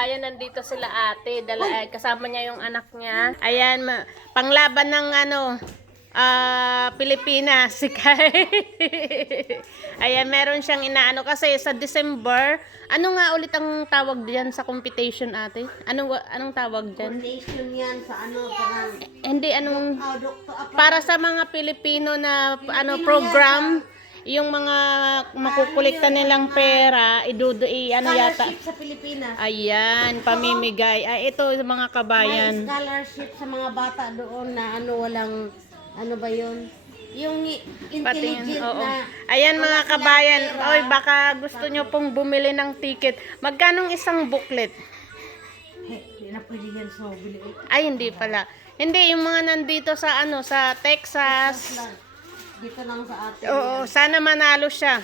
kabayan, nandito sila ate. Kasama niya yung anak niya. Ayan, panglaban ng Pilipinas. Si Kai. Ayan, meron siyang inaano kasi sa December. Ano nga ulit ang tawag diyan sa competition ate? Anong tawag diyan? Competition yan sa parang... Hindi, para sa mga Pilipino na Pilipino program. Yung mga makukulikta nilang pera, yata. Scholarship sa Pilipinas. Ayan, pamimigay. Ay, ito mga May kabayan. scholarship sa mga bata doon na walang, ba yun? Yung intelligent Oo. na... Ayan mga walang kabayan. pera. Oy, baka gusto nyo pong bumili ng ticket. Magkano isang booklet? Hindi na pwede yan so bili. Ay, hindi pala. Hindi, yung mga nandito sa sa Texas. Dito lang sa atin. Oo, sana manalo siya.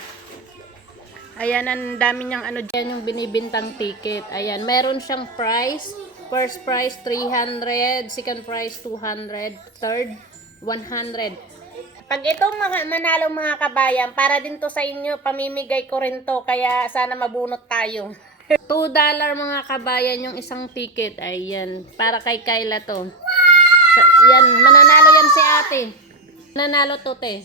Ayan, ang dami niyang dyan yung binibintang ticket. Ayan, meron siyang prize. First prize, 300. Second prize, 200. Third, 100. Pag itong manalo mga kabayan, para din to sa inyo, pamimigay ko rin to. Kaya sana mabunot tayo. $2 mga kabayan yung isang ticket. Ayan, para kay Kayla to. Yan, mananalo yan si ate. Nanalo to te,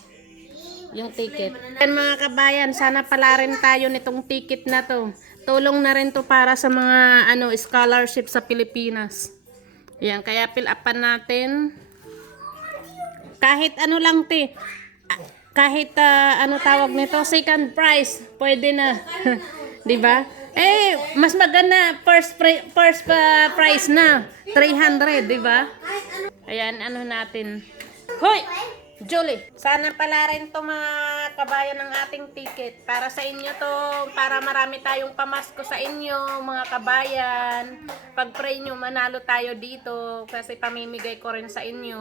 yung ticket. Yan mga kabayan, sana pala rin tayo nitong ticket na to. Tulong na rin to para sa mga scholarship sa Pilipinas. Yan, kaya fill upan natin. Kahit lang te. Kahit tawag nito, second prize, pwede na. 'Di ba? Mas maganda first prize na 300, 'di ba? Ayan, natin. Hoy! Julie, sana pala rin to mga kabayan ng ating ticket. Para sa inyo to, para marami tayong pamasko sa inyo, mga kabayan. Pag-pray nyo, manalo tayo dito kasi pamimigay ko rin sa inyo.